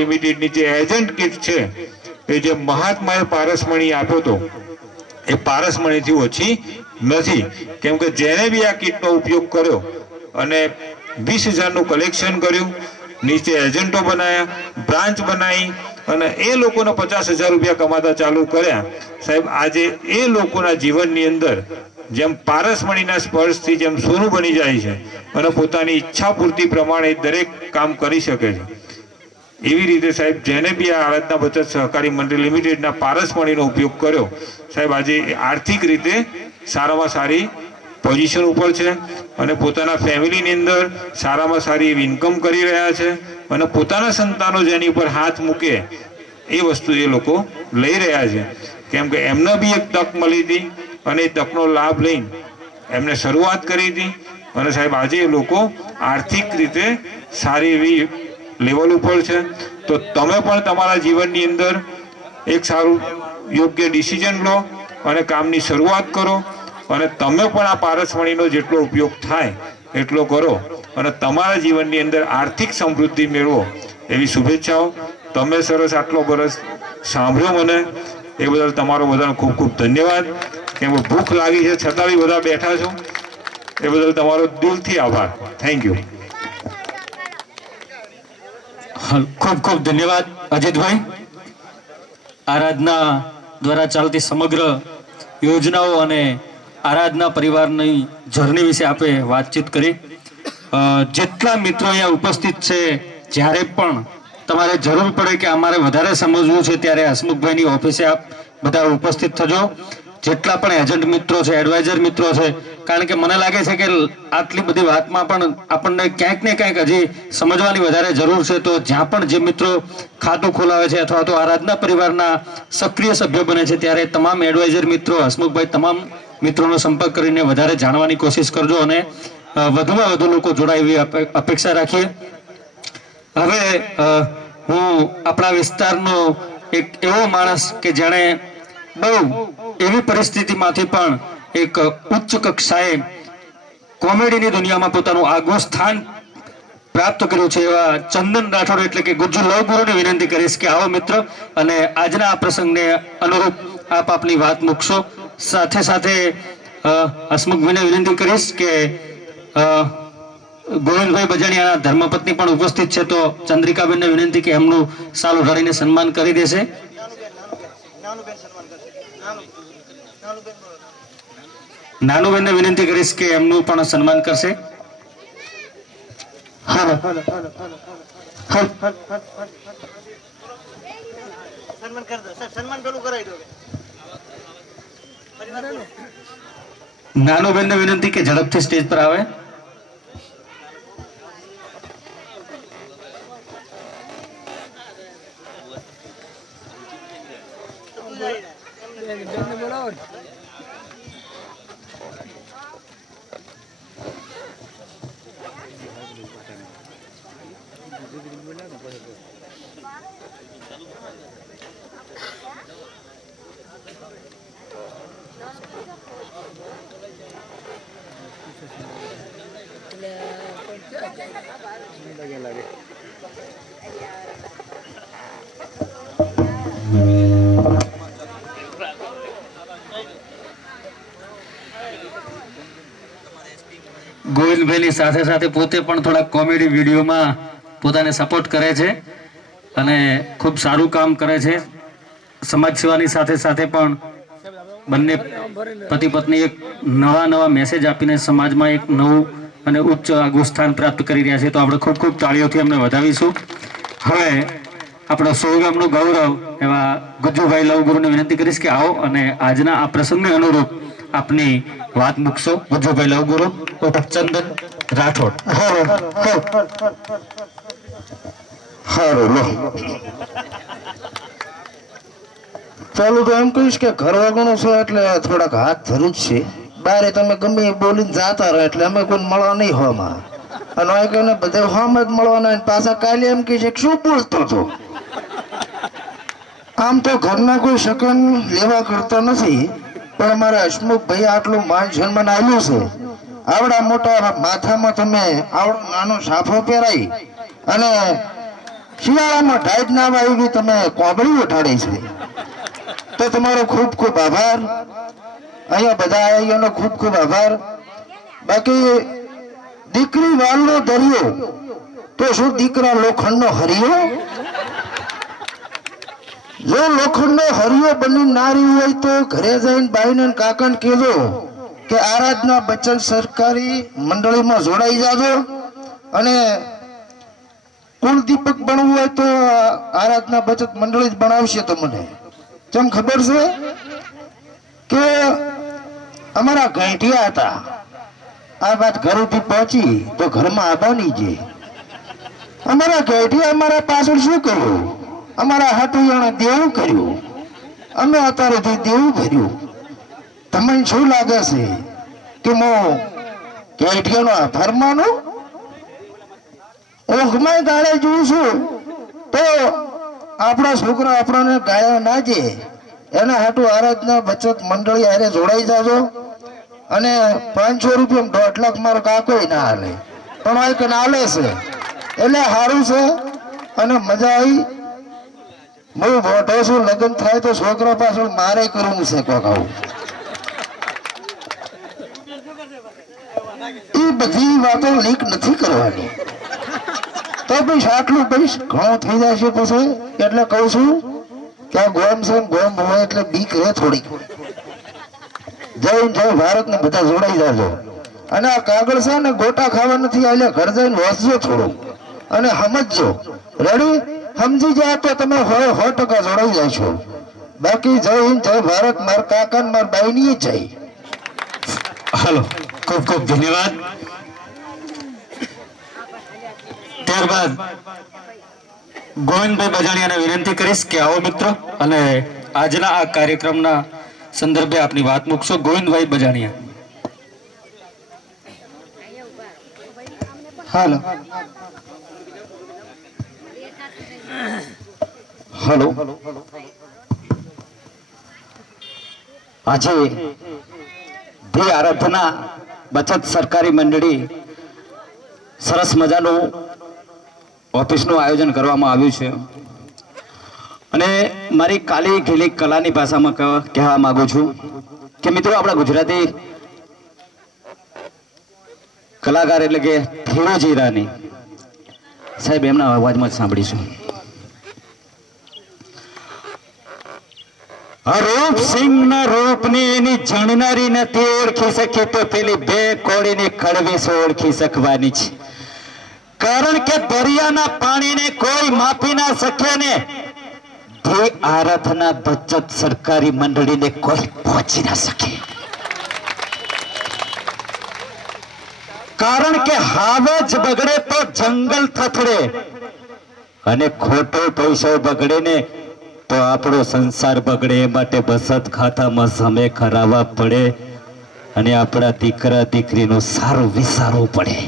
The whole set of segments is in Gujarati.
લિમિટેડની જે એજન્ટ કીટ છે એ જે મહાત્માએ પારસમણી આપ્યો હતો એ પારસમણીથી ઓછી નથી, કેમ કે જેને બી આ કીટનો ઉપયોગ કર્યો અને 20,000નું કલેક્શન કર્યું, નીચે એજન્ટો બનાવ્યા, બ્રાન્ચ બનાવી અને એ લોકોને 50,000 રૂપિયા કમાતા ચાલુ કર્યા. સાહેબ, આજે એ લોકોના જીવનની અંદર જેમ પારસમણીના સ્પર્શથી જેમ સોનું બની જાય છે અને પોતાની ઈચ્છા પૂર્તિ પ્રમાણે દરેક કામ કરી શકે છે, એવી રીતે સાહેબ જેને બી આ આરાધના બચત સહકારી મંડળ લિમિટેડના પારસમણીનો ઉપયોગ કર્યો, સાહેબ આજે આર્થિક રીતે સારામાં સારી પોઝિશન ઉપર છે અને પોતાના ફેમિલીની અંદર સારામાં સારી એવી ઇન્કમ કરી રહ્યા છે અને પોતાના સંતાનો જેની ઉપર હાથ મૂકે એ વસ્તુ એ લોકો લઈ રહ્યા છે, કેમ કે એમને બી એક તક મળી હતી અને એ તકનો લાભ લઈને એમને શરૂઆત કરી હતી અને સાહેબ આજે એ લોકો આર્થિક રીતે સારી એવી લેવલ ઉપર છે. તો તમે પણ તમારા જીવનની અંદર એક સારું યોગ્ય ડિસિઝન લો અને કામની શરૂઆત કરો અને તમે પણ આ પારસમણીનો જેટલો ઉપયોગ થાય એટલો કરો અને તમારા જીવનની અંદર આર્થિક સમૃદ્ધિ મેળવો એવી શુભેચ્છાઓ. તમે સરસ આટલો બરસ સાંભળ્યો મને એ બદલ તમારો બધાનો ખૂબ ખૂબ ધન્યવાદ. કેમ કે ભૂખ લાગી છે છતાં બી બધા બેઠા છો એ બદલ તમારો દિલથી આભાર. Thank you. ખૂબ ખૂબ ધન્યવાદ અજીતભાઈ. આરાધના દ્વારા ચાલતી સમગ્ર યોજનાઓ અને આરાધના પરિવારની જર્ની વિશે આપણે વાતચીત કરી. જેટલા મિત્રો અહીંયા ઉપસ્થિત છે, જ્યારે પણ તમારે જરૂર પડે કે અમારે વધારે સમજવું છે ત્યારે હસમુખભાઈની ઓફિસે આપ બધા ઉપસ્થિત થજો. જેટલા પણ એજન્ટ મિત્રો છે, એડવાઇઝર મિત્રો છે, કારણ કે મને લાગે છે કે આટલી બધી વાતમાં પણ આપણને ક્યાંક ને ક્યાંક હજી સમજવાની વધારે જરૂર છે. તો જ્યાં પણ જે મિત્રો ખાતું ખોલાવે છે અથવા તો આરાધના પરિવારના સક્રિય સભ્ય બને છે, ત્યારે તમામ એડવાઇઝર મિત્રો, હસમુખભાઈ, તમામ મિત્રોનો સંપર્ક કરીને વધારે જાણવાની કોશિશ કરજો અને વધુમાં વધુ લોકો જોડાય એવી અપેક્ષા રાખીએ. હવે હું આપણા વિસ્તારનો એક એવો માણસ કે જેણે બહુ એવી પરિસ્થિતિમાંથી પણ એક ઉચ્ચ કક્ષાએ કોમેડીની દુનિયામાં પોતાનું આગવું સ્થાન પ્રાપ્ત કર્યું છે એવા ચંદન રાઠોડ એટલે કે ગુજ્જુ લવગુરુને વિનંતી કરીશ કે આવો મિત્ર અને આજના આ પ્રસંગને અનુરૂપ આપ આપની વાત મૂકશો. સાથે સાથે હસમુખભાઈને વિનંતી કરીશ કે ગોવિંદભાઈ બજાણિયાના ધર્મપત્ની પણ ઉપસ્થિત છે, તો ચંદ્રિકાબેનને વિનંતી કે એમનું સાલ ઉઠાડીને સન્માન કરી દેશે. નાનુબેનને વિનંતી કરીશ કે એમનું પણ સન્માન કરશે. નાનુબેનને વિનંતી કે ઝડપથી સ્ટેજ પર આવે. ગોવિંદભાઈની સાથે સાથે પોતે પણ થોડા કોમેડી વિડીયોમાં પોતાને સપોર્ટ કરે છે અને ખૂબ સારું કામ કરે છે. સમાજ સેવાની સાથે સાથે પણ બંને પતિ પત્ની એક નવા મેસેજ આપીને સમાજમાં એક નવું અને ઉચ્ચ આગવું સ્થાન પ્રાપ્ત કરી રહ્યા છે. તો આપણે ખૂબ ખૂબ તાળીઓથી એમને વધાવીશું. હવે આપણો સૌગામનું ગૌરવ એવા ગુજ્જુભાઈ લવગુરુને વિનંતી કરીશ કે આવો અને આજના આ પ્રસંગને અનુરૂપ આપની વાત મૂકશો. ગુજ્જુભાઈ લવગુરુ ચંદન રાઠોડ. ચાલુ તો એમ કહીશ કે ઘર વાગણું છે એટલે થોડાક હાથ ધરું જ છે. બારે તમે ગમે બોલીને જાતા રહો એટલે અમે કોઈ મળવા નહીં હોમાં અને કહીને બધે હોમ જ મળવાના. પાછા કાલે એમ કહે છે શું બોલતો હતો. આમ તો ઘરના કોઈ શકન લેવા કરતા નથી, પણ અમારા હસમુખભાઈ આટલું માન સન્માન આવ્યું છે. આવડા મોટા માથામાં તમે આવડો નાનો સાફો પહેરાઈ અને શિયાળામાં ટાઈટ ના આવી તમે કોબળી ઉઠાડી છે તો તમારો ખૂબ ખૂબ આભાર. અહીંયા બધા આયોનો ખૂબ ખૂબ આભાર. બાકી દીકરી વાલનો દરિયો તો શું દીકરા લોખંડનો હરિયો? જો લોખંડનો હરિયો બની નારી હોય તો ઘરે જઈને બાઈને ને કાકાને કહેજો કે આરાધના બચત સરકારી મંડળીમાં જોડાઈ જાજો. અને કુલદીપક બનવું હોય તો આરાધના બચત મંડળી જ બનાવશે તમને. કેમ ખબર છે કે અમારા ગાંઠિયા હતા, આ વાત ઘરેથી પહોંચી તો ઘરમાં આબાની છે. અમારા ગાંઠિયા અમારા પાછળ શું કર્યું? અમારા હાટુયાણે દેવું કર્યું, અમે અત્યારેથી દેવું કર્યું. તમને શું લાગે છે કે હું ગાંઠિયાનો આભાર માનું? ઊંઘમાં ગાળે જોઉં છું તો આપણા છોકરા આપણને ગાળ્યા ના જે એના હાટુ આરાધના બચત મંડળી હારે જોડાઈ જાજો. અને 500 રૂપિયા 1.5 લાખ મારો કાકો ના હાલે પણ આ કે હાલે છે એટલે સારું છે અને મજા આવી. હું મોટો છું, લગ્ન થાય તો છોકરા પાછળ મારે કરવું છે કોક આવું. એ બધી વાતો લીક નથી કરવાની. તો ભાઈ આટલું ભાઈ ઘણું થઈ જાય છે પછી એટલે કહું છું કે આ ગોમ છે, ગોમ હોય એટલે બીક રહે થોડીક. જય ભારત ને બધા જોડાઈ જાજો. અને આ કાગળ છે ને ગોટા ખાવા નથી આલ્યા, ઘર જઈને વાંચજો થોડું અને સમજજો. રેડી? સમજી જાય તો તમે 100% જોડાઈ જાય છો. બાકી જય હિન્દ, જય ભારત. માર કાકા ને માર બાઈ ની જય. હાલો, ખૂબ ખૂબ ધન્યવાદ. ત્યારબાદ ગોવિંદભાઈ બજાણિયાને વિનંતી કરીશ કે આવો મિત્રો અને આજના આ કાર્યક્રમના સંદર્ભે આપની વાત મૂકશો. ગોવિંદભાઈ બજાણિયા. હાલો હાલો. આજે ધ્યેય આરાધના બચત સરકારી મંડળી સરસ મજાનું ઓફિસનું આયોજન કરવામાં આવ્યું છે અને મારી કાલી ઘેલી કલાની ભાષામાં કહેવા માંગુ છું કે મિત્રો આપણા ગુજરાતી કલાકાર એટલે કે ફિરોજી ઈરાની સાહેબ એમના અવાજમાં જ સાંભળીશું. રૂપસિંહ ના રૂપની એની જાણનારી નથી ઓળખી શકી તો પેલી બે કોળીની કડવીસ ઓળખી શકવાની છે. કારણ કે દરિયાના પાણીને કોઈ માપી ના શકે ને ધ્યેય આરાધના બચત સરકારી મંડળીને કોઈ પહોંચી ના શકે. કારણ કે હાવે જ બગડે તો જંગલ થથડે અને ખોટો પૈસો બગડે ને તો આપણો સંસાર બગડે. એ માટે બચત ખાતામાં સમય કરાવવા પડે અને આપણા દીકરા દીકરીનું સારું વિચારવું પડે.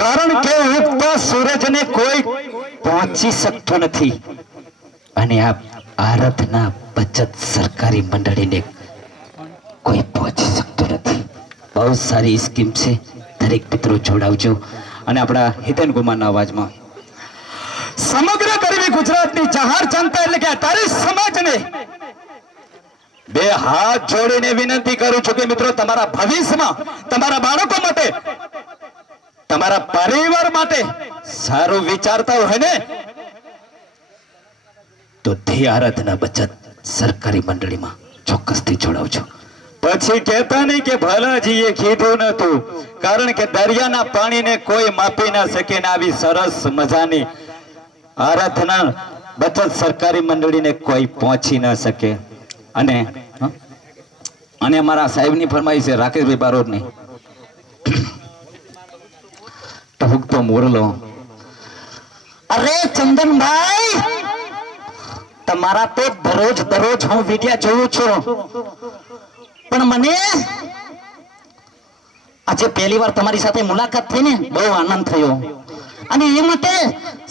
કારણ કે ઉગતા સૂરજને કોઈ પહોંચી શકતો નથી અને આ આરાધના બચત સરકારી મંડળીને કોઈ પહોંચી શકતો નથી. બહુ સારી સ્કીમ છે, દરેક મિત્રો જોડાવજો. અને આપણા હિતેન કુમારના અવાજમાં સમગ્ર ગરવી ગુજરાતની જાહેર જનતા એટલે કે તારી સમાજને બે હાથ જોડીને વિનંતી કરું છું કે મિત્રો તમારા ભવિષ્યમાં તમારા બાળકો માટે તમારા પરિવાર માટે સારું વિચારતા હોય ને તો ધ્યેય આરાધના બચત સરકારી મંડળીમાં ચોક્કસથી જોડાવજો. પછી કહેતા નહીં કે ભલાજીએ કીધું નતું. કારણ કે દરિયાના પાણીને કોઈ માપી ના શકે ને આવી સરસ મજાની આરાધના બચત સરકારી મંડળીને કોઈ પહોંચી ના શકે. અને અમારા સાહેબની ફરમાઈ છે રાકેશભાઈ બારોટની ટહુકતો મોરલો. અરે ચંદનભાઈ, તમારા તો દરરોજ હું વિડિયા જોઉં છું પણ મને આજે પહેલી વાર તમારી સાથે મુલાકાત થઈ ને બહુ આનંદ થયો. અને એ માટે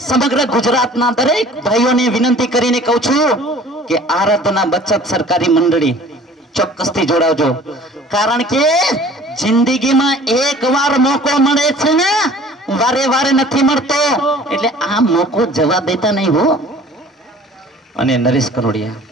સમગ્ર ગુજરાતના દરેક ભાઈઓને વિનંતી કરીને કહું છું કે આરાધના બચત સરકારી મંડળી ચોક્કસથી જોડાવજો. કારણ કે જિંદગીમાં એકવાર મોકો મળે છે ને વારે વારે નથી મળતો એટલે આ મોકો જવા દેતા નહીં હો. અને નરેશ કનોડિયા